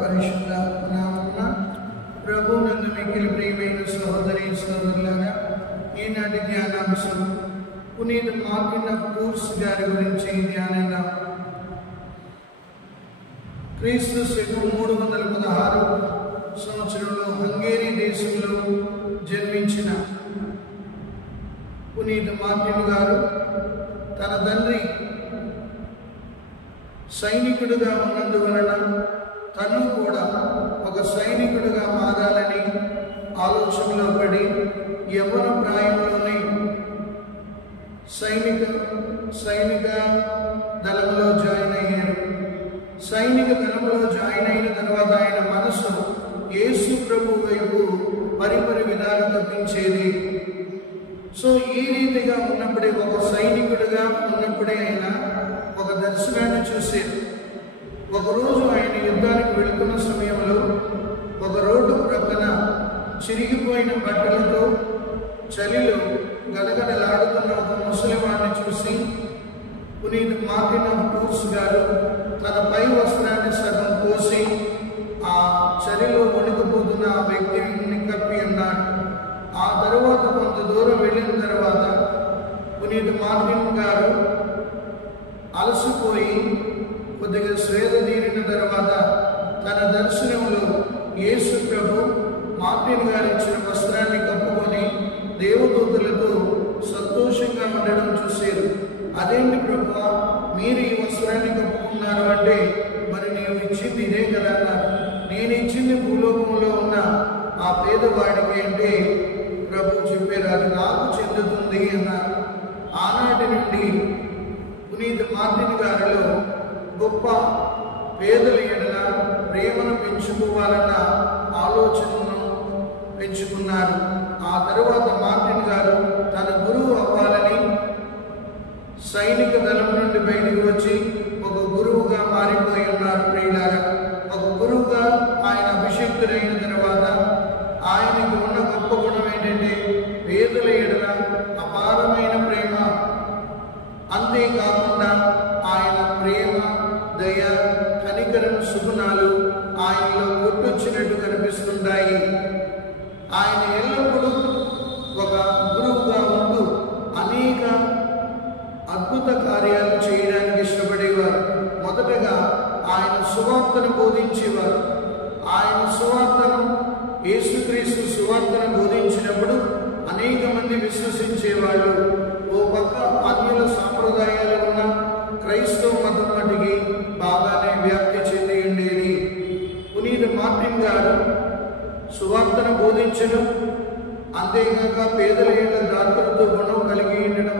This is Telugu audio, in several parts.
పరిశుద్ధ నామమున ప్రభువునందు మిక్కిలి ప్రియమైన సహోదరి సహోదరులారా, ఈనాటి ధ్యానాంశం పునీత మార్టిన్ ఆఫ్ టూర్స్ గారి గురించి ధ్యానంగా. క్రీస్తు శకం 316 సంవత్సరంలో హంగేరీ దేశంలో జన్మించిన పునీత మార్టిన్ గారు తన తండ్రి సైనికుడుగా ఉన్నందువలన తను కూడా ఒక సైనికుడుగా మారాలని ఆలోచనలో పడి యవ్వన ప్రాయంలోనే సైనిక దళంలో జాయిన్ అయ్యారు. సైనిక దళంలో జాయిన్ అయిన తర్వాత ఆయన మనసు యేసు ప్రభు వైపు పరిపరి విధాలు తప్పించేది. సో ఈ రీతిగా ఉన్నప్పుడే, ఒక సైనికుడిగా ఉన్నప్పుడే ఆయన ఒక దర్శనాన్ని చూశారు. ఒకరోజు ఆయన యుద్ధానికి వెళుతున్న సమయంలో ఒక రోడ్డు ప్రక్కన చిరిగిపోయిన బట్టలతో చలిలో గడగడలాడుతున్న ఒక ముసలివాడిని చూసి పునీత మార్టిన్ ఆఫ్ టూర్స్ గారు తన పై వస్త్రాన్ని సగం కోసి ఆ చలిలో వణికిపోతున్న ఆ వ్యక్తిని కప్పి ఉన్నాడు. ఆ తరువాత కొంత దూరం వెళ్ళిన తర్వాత పునీత మార్టిన్ గారు అలసిపోయి కొద్దిగా స్వేద తీరిన తర్వాత తన దర్శనంలో యేసు ప్రభు మార్టిన్ గారు ఇచ్చిన వస్త్రాన్ని కప్పుకొని దేవదూతలతో సంతోషంగా ఉండడం చూశారు. అదేంటి ప్రభువా, మీరు ఈ వస్త్రాన్ని కప్పుకున్నారు అంటే, మరి నేను ఇచ్చింది ఇదే కదా అన్నారు. నేను ఇచ్చింది భూలోకంలో ఉన్న ఆ పేదవాడికి అంటే ప్రభు చెప్పారు, అది నాకు చెందుతుంది అన్నారు. ఆనాటి నుండి పునీత మార్టిన్ గారిలో గొప్ప పేదల ఎడల ప్రేమను పెంచుకోవాలన్న ఆలోచనను పెంచుకున్నారు. ఆ తరువాత మార్టిన్ గారు తన గురువు అవ్వాలని సైనిక దళం నుండి బయటకు వచ్చి ఒక గురువుగా మారిపోయి ఉన్నారు. ప్రియులారా, ఒక గురువుగా ఆయన అభిషేక్తులైన తర్వాత ఆయనకి ఉన్న గొప్ప గుణం ఏంటంటే పేదల ఎడల అపారమైన ప్రేమ. అంతేకాకుండా ఆయన ప్రేమ, దయ, కనికరం, సుగుణాలు ఆయనలో కొట్టొచ్చినట్టు కనిపిస్తుంటాయి. ఆయన ఎల్లప్పుడూ ఒక గురువుగా ఉంటూ అనేక అద్భుత కార్యాలు చేయడానికి ఇష్టపడేవారు. మొదటగా ఆయన సువార్తను బోధించేవారు. ఆయన సువార్తను, యేసుక్రీస్తు సువార్తను బోధించినప్పుడు అనేక మంది విశ్వసించేవాళ్ళు. ఓ పక్క అన్యుల సాంప్రదాయాలు ఉన్న క్రైస్తవ మతం మటుకి బాగానే వ్యాప్తి చెంది ఉండేది. పునీత మార్టిన్ గారు సువార్తను బోధించడం, అంతేకాక పేదల యొక్క దాతృత్వ గుణం కలిగి ఉండడం,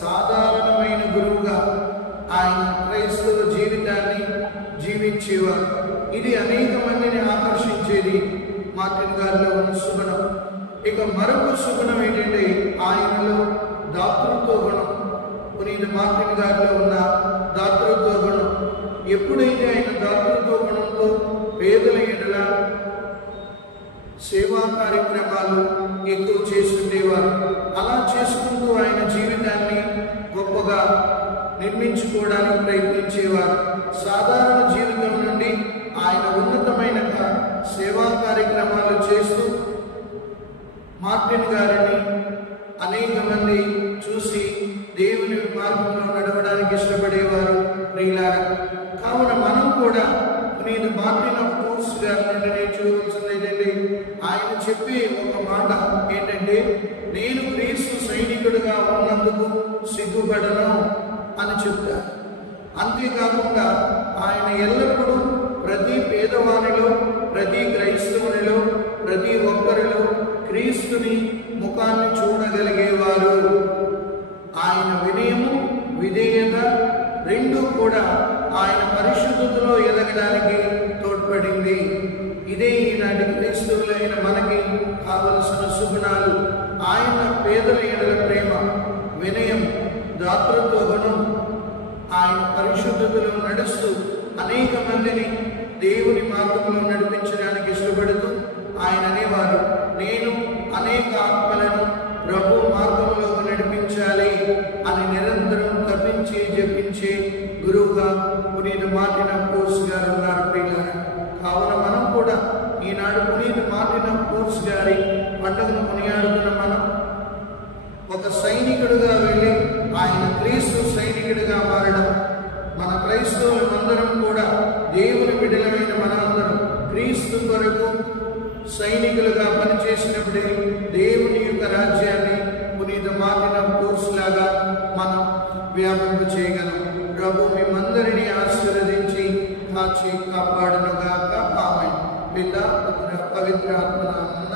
సాధారణమైన గురువుగా ఆయన క్రైస్తవ జీవితాన్ని జీవించేవారు. ఇది అనేక మందిని ఆకర్షించేది మార్టిన్ గారిలో ఉన్న సుగుణం. ఇక మరొక సుగుణం ఏంటంటే ఆయనలో దాతృత్వ గుణం. పునీత మార్టిన్ గారిలో ఉన్న దాతృత్వ గుణం. ఎప్పుడైతే ఆయన దాతృత్వ గుణంతో పేదల ఎడల సేవా కార్యక్రమాలు ఎక్కువ చేస్తుండేవారు. అలా చేసుకుంటూ ఆయన జీవితాన్ని గొప్పగా నిర్మించుకోవడానికి ప్రయత్నించేవారు. సాధారణ జీవితం నుండి ఆయన ఉన్నతమైన సేవా కార్యక్రమాలు చేస్తూ మార్టిన్ గారిని అనేక మంది చూసి దేవుని మార్గంలో నడవడానికి ఇష్టపడేవారు. ప్రియులారా, కావున మనం కూడా పునీత మార్టిన్ ఆఫ్ టూర్స్ గారి నుండి నేర్చుకోవాల్సింది ఏంటంటే, ఆయన చెప్పే ఒక మాట ఏంటంటే, నేను క్రీస్తు సైనికుడిగా ఉన్నందుకు సిగ్గుపడను అని చెప్తారు. అంతేకాకుండా ఆయన ఎల్లప్పుడూ ప్రతి పేదవానిలో, ప్రతి క్రైస్తవునిలో, ప్రతి ఒక్కరిలో క్రీస్తుని ముఖాన్ని చూడగలిగేవారు. ఆయన వినయము, విధేయత రెండూ కూడా ఆయన పరిశుద్ధతలో ఎదగడానికి తోడ్పడింది. ఇదే ఈనాటి క్రైస్తవులైన మనకి కావలసిన సుగుణాలు. ఆయన పేదల ఎడల ప్రేమ, వినయం, దాతృత్వ గుణం, ఆయన పరిశుద్ధతలో నడుస్తూ అనేక మందిని దేవుని మార్గంలో నడిపించడానికి ఇష్టపడుతూ ఆయన అనేవారు, నేను అనేక ఆత్మలను ప్రభు మార్గంలోకి నడిపించాలి అని నిరంతరం తప్పించి జపించే గురువుగా పునీత మార్టిన్ ఆఫ్ టూర్స్ గారు ఉన్నారు. సైనికులుగా వెళ్ళి ఆయన క్రీస్తు సైనికుడిగా మారడం, మన క్రైస్తవులందరం కూడా దేవుని బిడ్డలమైన మనందరం క్రీస్తు కొరకు సైనికులుగా పనిచేసినప్పుడే దేవుని యొక్క రాజ్యాన్ని పునీత మార్టిన్ కోర్స్ లాగా మనం వ్యాపింప చేయగలం. ప్రభు మిమ్మందరినీ ఆశీర్వదించి కాచి కాపాడునుగాక. ఆమేన్. పితా పుత్ర పవిత్రాత్మ నామమున